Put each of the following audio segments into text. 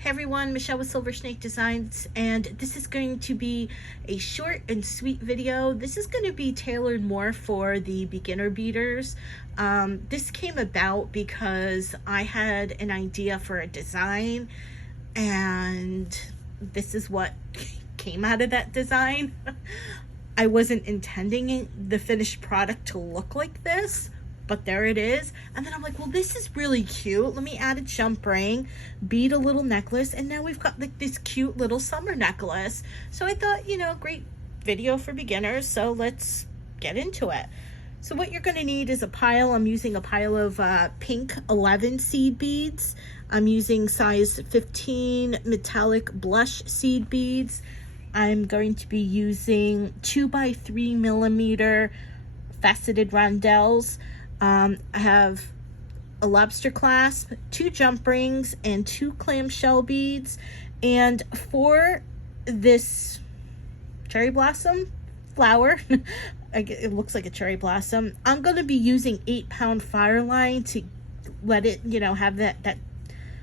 Hey everyone, Michelle with Silver Snake Designs, and this is going to be a short and sweet video. This is going to be tailored more for the beginner beaders. This came about because I had an idea for a design, and this is what came out of that design. I wasn't intending the finished product to look like this, but there it is. And then I'm like, well, this is really cute. Let me add a jump ring, bead a little necklace, and now we've got like this cute little summer necklace. So I thought, you know, great video for beginners. So let's get into it. So what you're gonna need is a pile. I'm using a pile of pink 11 seed beads. I'm using size 15 metallic blush seed beads. I'm going to be using 2x3 millimeter faceted rondelles. I have a lobster clasp, 2 jump rings, and 2 clamshell beads. And for this cherry blossom flower, it looks like a cherry blossom, I'm going to be using 8-pound fire line to let it, you know, have that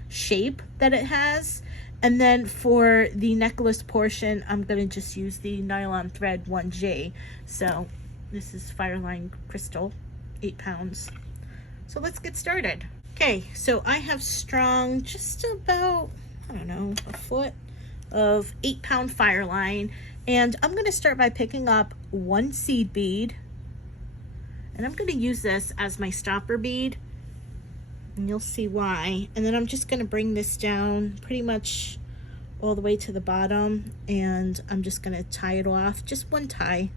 shape that it has. And then for the necklace portion, I'm going to just use the nylon thread 1J. So this is Fireline Crystal, 8 pounds. So let's get started. Okay, so I have strung just about, I don't know, a foot of 8-pound fire line. And I'm going to start by picking up 1 seed bead. And I'm going to use this as my stopper bead. And you'll see why. And then I'm just going to bring this down pretty much all the way to the bottom. And I'm just going to tie it off. Just one tie.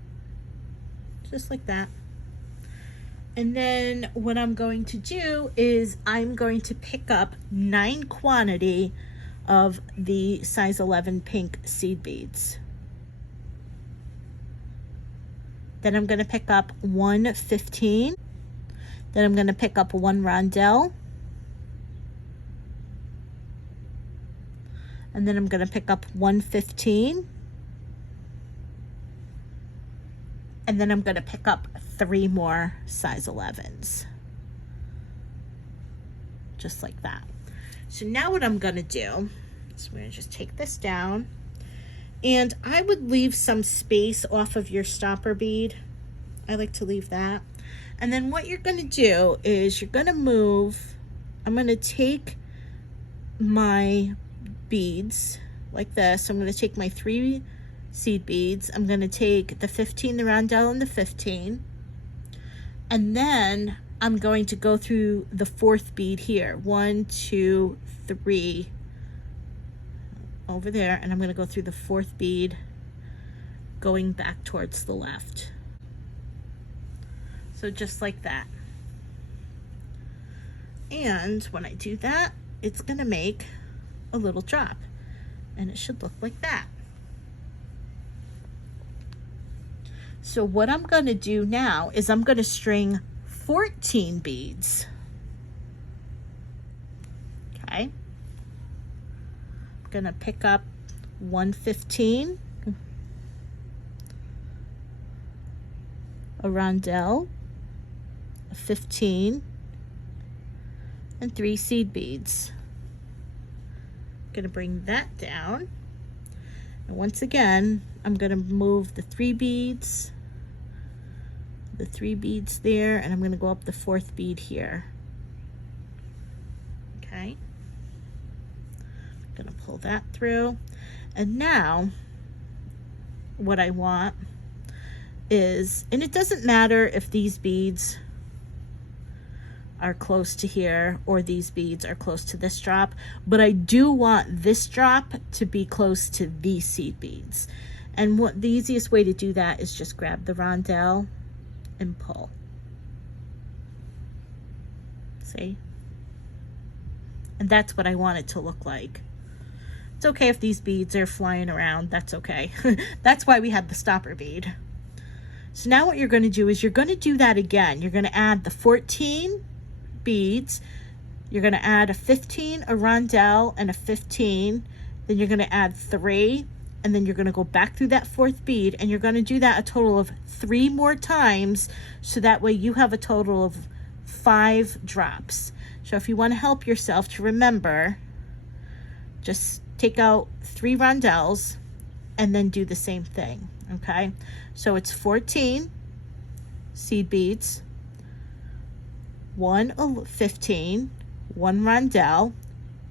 Just like that. And then what I'm going to do is I'm going to pick up 9 quantity of the size 11 pink seed beads. Then I'm going to pick up 1 15. Then I'm going to pick up 1 rondelle. And then I'm going to pick up 1 15. And then I'm going to pick up 3 more size 11s. Just like that. So now what I'm going to do is I'm going to just take this down. And I would leave some space off of your stopper bead. I like to leave that. And then what you're going to do is you're going to move. I'm going to take my beads like this. I'm going to take my 3 seed beads. I'm going to take the 15, the rondelle, and the 15. And then I'm going to go through the 4th bead here. 1, 2, 3 over there. And I'm going to go through the 4th bead going back towards the left. So just like that. And when I do that, it's going to make a little drop. And it should look like that. So what I'm going to do now is I'm going to string 14 beads. Okay. I'm going to pick up 1 15, a rondelle, a 15, and 3 seed beads. I'm going to bring that down. And once again, I'm going to move the 3 beads, there, and I'm going to go up the 4th bead here. Okay. I'm going to pull that through. And now, what I want is, and it doesn't matter if these beads are close to here or these beads are close to this drop, but I do want this drop to be close to these seed beads. And what the easiest way to do that is just grab the rondelle and pull. See? And that's what I want it to look like. It's okay if these beads are flying around, that's okay. That's why we had the stopper bead. So now what you're going to do is you're going to do that again. You're going to add the 14 beads, you're going to add a 15, a rondelle, and a 15. Then you're going to add 3, and then you're going to go back through that 4th bead, and you're going to do that a total of 3 more times, so that way you have a total of 5 drops. So if you want to help yourself to remember, just take out 3 rondelles and then do the same thing. Okay, so it's 14 seed beads, 1 15, 1 rondelle,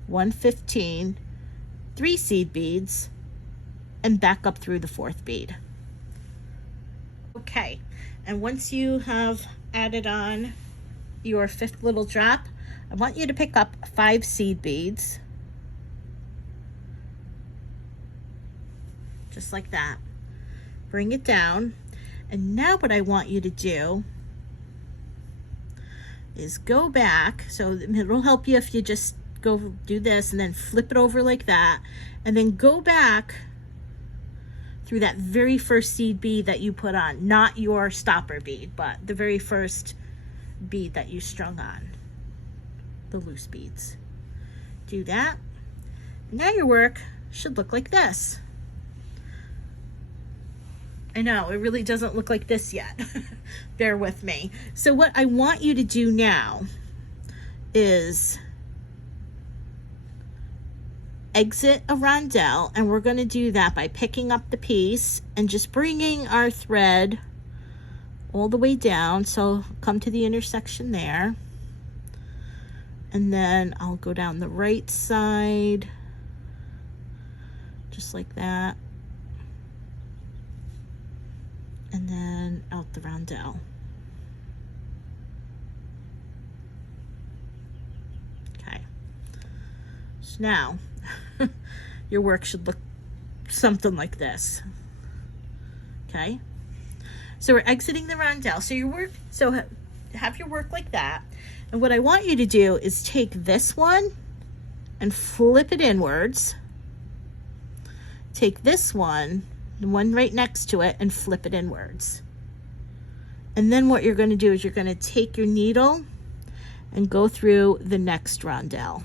1 15, 3 seed beads, and back up through the 4th bead. Okay, and once you have added on your 5th little drop, I want you to pick up 5 seed beads, just like that. Bring it down, and now what I want you to do is go back. So it'll help you if you just go do this and then flip it over like that, and then go back through that very first seed bead that you put on, not your stopper bead, but the very first bead that you strung on, the loose beads. Do that. Now your work should look like this. I know, it really doesn't look like this yet. Bear with me. So what I want you to do now is exit a rondelle, and we're going to do that by picking up the piece and just bringing our thread all the way down. So come to the intersection there, and then I'll go down the right side just like that, and then out the rondelle. Okay, so now your work should look something like this. Okay, so we're exiting the rondelle. So your work, so have your work like that, and what I want you to do is take this one and flip it inwards. Take this one, the one right next to it, and flip it inwards. And then what you're going to do is you're going to take your needle and go through the next rondelle.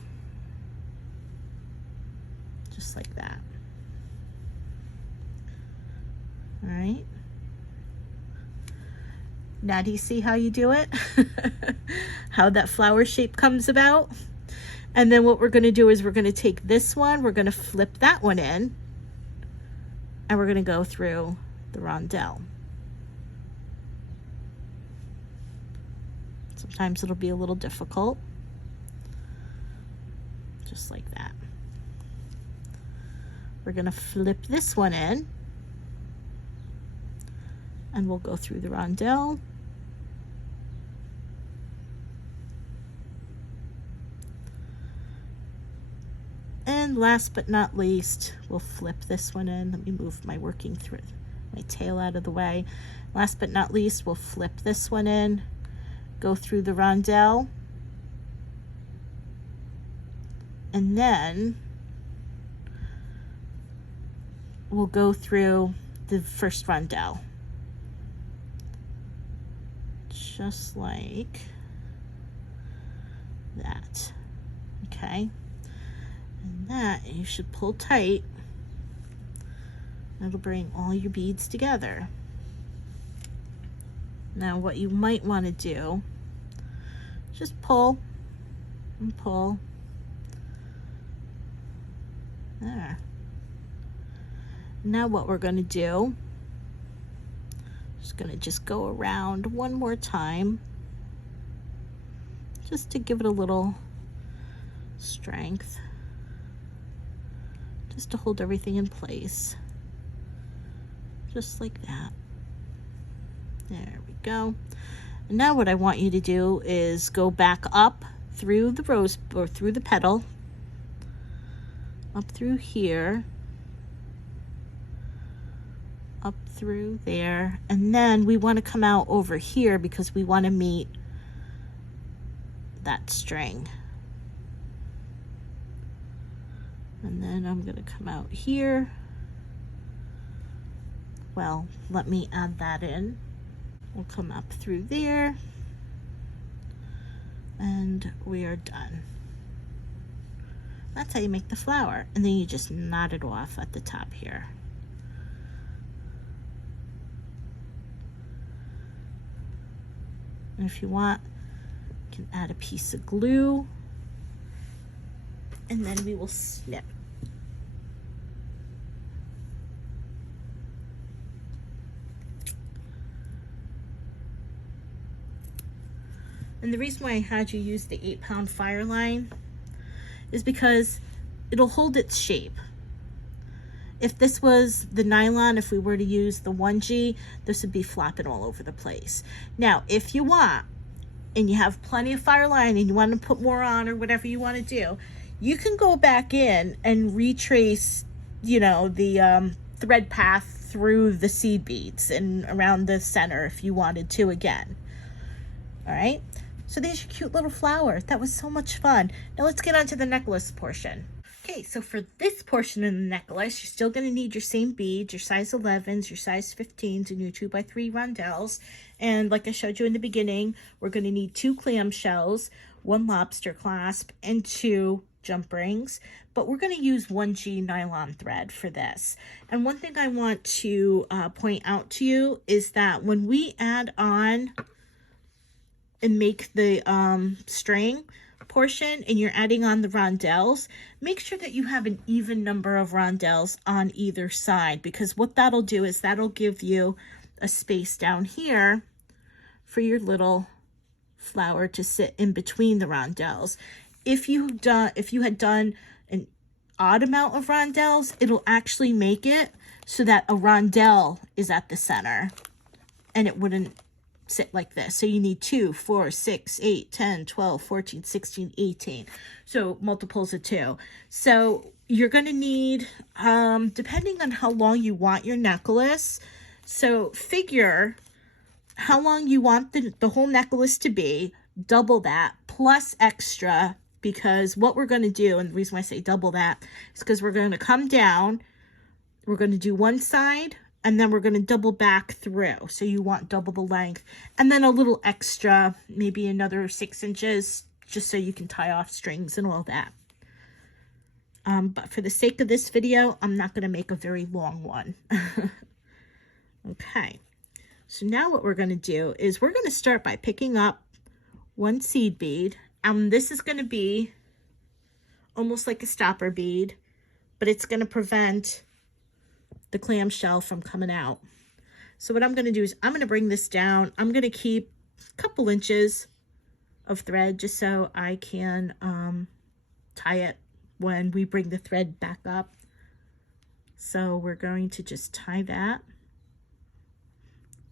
Just like that. All right. Now do you see how you do it? How that flower shape comes about? And then what we're going to do is we're going to take this one, we're going to flip that one in, and we're going to go through the rondelle. Sometimes it'll be a little difficult. Just like that. We're going to flip this one in, and we'll go through the rondelle. And last but not least, we'll flip this one in. Let me move my working thread, my tail out of the way. Last but not least, we'll flip this one in, go through the rondelle, and then we'll go through the first rondelle. Just like that. Okay. And that you should pull tight. That'll bring all your beads together. Now what you might want to do, just pull and pull. There. Now what we're going to do, just going to just go around one more time, just to give it a little strength, just to hold everything in place, just like that. There we go. And now what I want you to do is go back up through the rose, or through the petal, up through here, up through there, and then we want to come out over here because we want to meet that string. And then I'm going to come out here. Well, let me add that in. We'll come up through there, and we are done. That's how you make the flower, and then you just knot it off at the top here. And if you want, you can add a piece of glue, and then we will snip And the reason why I had you use the 8-pound fire line is because it'll hold its shape. If this was the nylon, if we were to use the 1G, this would be flopping all over the place. Now, if you want, and you have plenty of fire line and you want to put more on or whatever you want to do, you can go back in and retrace, you know, the thread path through the seed beads and around the center if you wanted to again. All right, so there's your cute little flower. That was so much fun. Now let's get on to the necklace portion. Okay, so for this portion of the necklace, you're still going to need your same beads, your size 11s, your size 15s, and your 2x3 rondelles. And like I showed you in the beginning, we're going to need 2 clamshells, 1 lobster clasp, and 2 jump rings. But we're going to use 1G nylon thread for this. And one thing I want to point out to you is that when we add on and make the string portion and you're adding on the rondelles, make sure that you have an even number of rondelles on either side, because what that'll do is that'll give you a space down here for your little flower to sit in between the rondelles. If you had done an odd amount of rondelles, it'll actually make it so that a rondelle is at the center and it wouldn't sit like this. So you need 2, 4, 6, 8, 10, 12, 14, 16, 18. So multiples of 2. So you're going to need, depending on how long you want your necklace, so figure how long you want the whole necklace to be, double that plus extra, because what we're going to do, and the reason why I say double that is because we're going to come down, we're going to do one side, and then we're going to double back through. So you want double the length, and then a little extra, maybe another 6 inches, just so you can tie off strings and all that. But for the sake of this video, I'm not going to make a very long one. Okay, so now what we're going to do is we're going to start by picking up 1 seed bead. This is going to be almost like a stopper bead, but it's going to prevent the clamshell from coming out. So what I'm going to do is I'm going to bring this down. I'm going to keep a couple inches of thread just so I can tie it when we bring the thread back up. So we're going to just tie that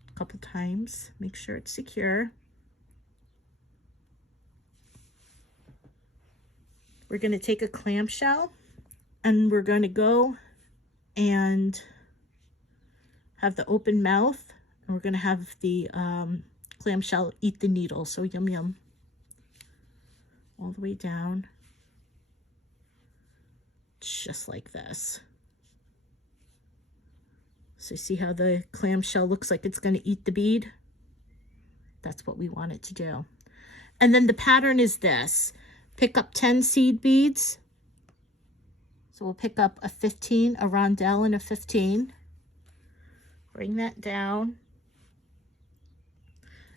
a couple times, make sure it's secure. We're going to take a clamshell and we're going to go and have the open mouth, and we're going to have the clamshell eat the needle. So yum yum. All the way down. Just like this. So see how the clamshell looks like it's going to eat the bead? That's what we want it to do. And then the pattern is this. Pick up 10 seed beads. So we'll pick up a 15, a rondelle, and a 15. Bring that down.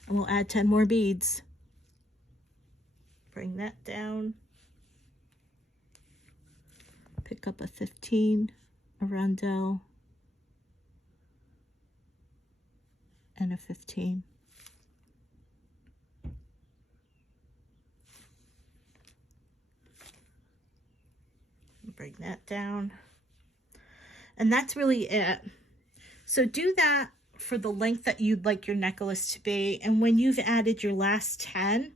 And we'll add 10 more beads. Bring that down. Pick up a 15, a rondelle, and a 15. Bring that down. And that's really it. So do that for the length that you'd like your necklace to be. And when you've added your last 10,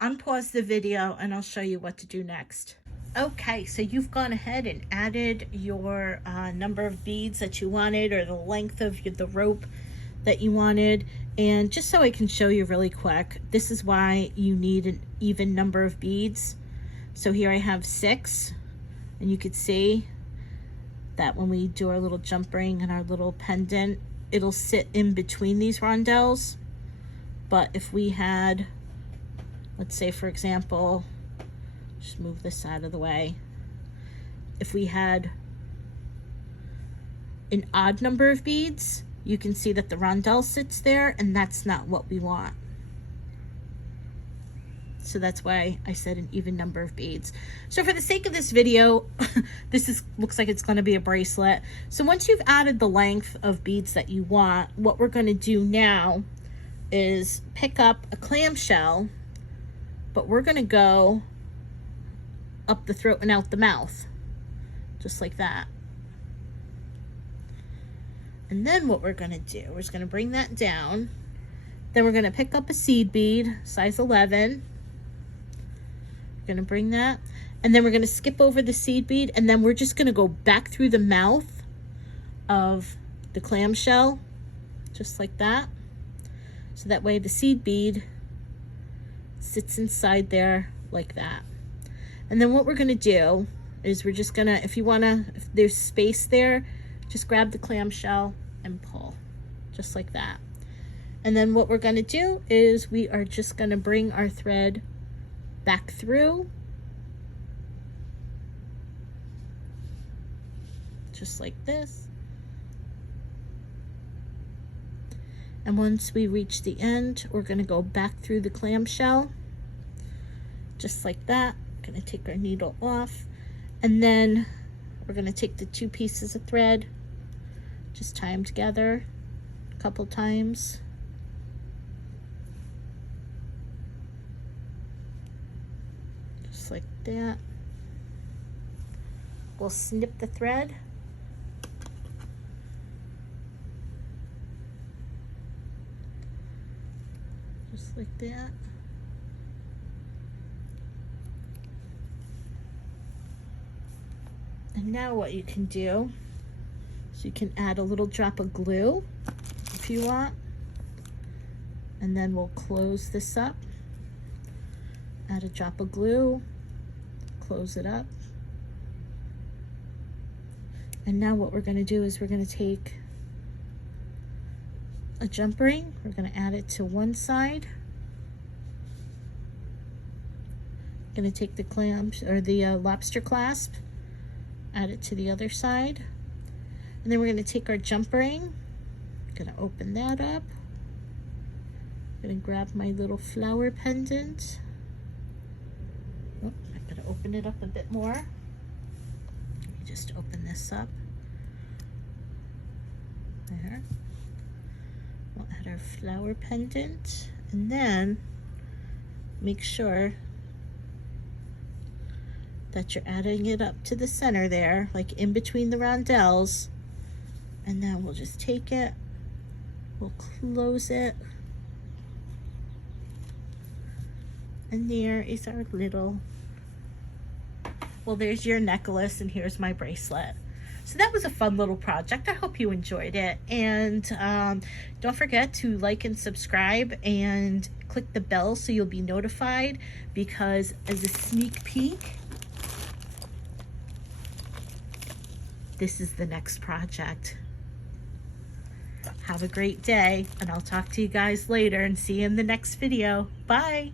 unpause the video and I'll show you what to do next. Okay, so you've gone ahead and added your number of beads that you wanted, or the length of the rope that you wanted. And just so I can show you really quick, this is why you need an even number of beads. So here I have 6, and you could see that when we do our little jump ring and our little pendant, it'll sit in between these rondelles. But if we had, let's say for example, just move this out of the way. If we had an odd number of beads, you can see that the rondelle sits there, and that's not what we want. So that's why I said an even number of beads. So for the sake of this video, looks like it's going to be a bracelet. So once you've added the length of beads that you want, what we're going to do now is pick up a clamshell, but we're going to go up the throat and out the mouth, just like that. And then what we're going to do, we're just going to bring that down. Then we're going to pick up a seed bead, size 11. We're going to bring that, and then we're going to skip over the seed bead, and then we're just going to go back through the mouth of the clamshell, just like that. So that way the seed bead sits inside there like that. And then what we're going to do is we're just going to, if there's space there, just grab the clamshell and pull, just like that. And then what we're going to do is we are just going to bring our thread back through, just like this. And once we reach the end, we're going to go back through the clamshell, just like that. We're going to take our needle off, and then we're going to take the 2 pieces of thread, just tie them together a couple times. Just like that. We'll snip the thread. Just like that. And now what you can do is you can add a little drop of glue if you want. And then we'll close this up. Add a drop of glue, close it up. And now what we're going to do is we're going to take a jump ring, we're going to add it to one side. Going to take the clamp or the lobster clasp, add it to the other side, and then we're going to take our jump ring, going to open that up, going to grab my little flower pendant. Oh, I'm going to open it up a bit more. Let me just open this up. There. We'll add our flower pendant, and then make sure that you're adding it up to the center there, like in between the rondelles. And then we'll just take it, we'll close it, and there is our little, well, there's your necklace, and here's my bracelet. So that was a fun little project. I hope you enjoyed it. And don't forget to like and subscribe and click the bell so you'll be notified, because as a sneak peek, this is the next project. Have a great day, and I'll talk to you guys later and see you in the next video. Bye.